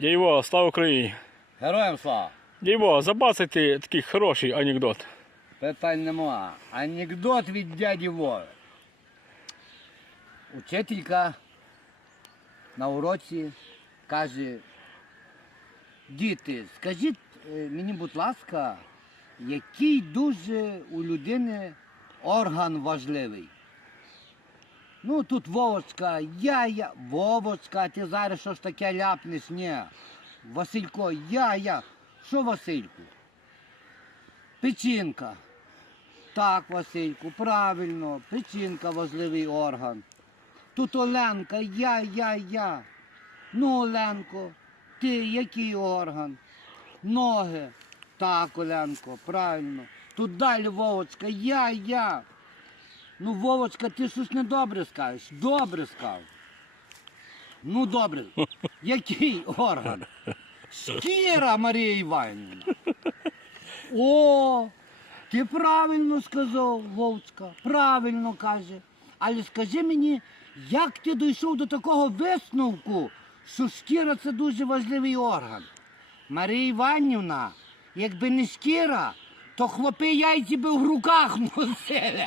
Дійво, слава Україні! Героям слава! Дійво, забацайте такий хороший анекдот. Питань нема. Анекдот від дяді Вови. Учителька на уроці каже, діти, скажіть е, мені, будь ласка, який дуже у людини орган важливий? Ну тут Вовочка, я, я, Вовочка, ти зараз що ж таке ляпнеш? Ні. Василько, я, я. Що Васильку? Печінка. Так, Васильку, правильно, печінка важливий орган. Тут Оленка, я, я, я. Ну, Оленко, ти який орган? Ноги. Так, Оленко, правильно. Тут далі Вовочка, я, я. Ну, Вовочка, ти щось недобре скажеш. Добре сказав. Ну, добре. Який орган? Шкіра, Марія Іванівна. О, ти правильно сказав, Вовчка, правильно каже. Але скажи мені, як ти дійшов до такого висновку, що шкіра це дуже важливий орган? Марія Іванівна, якби не шкіра, то хлопи яйці би в руках носили.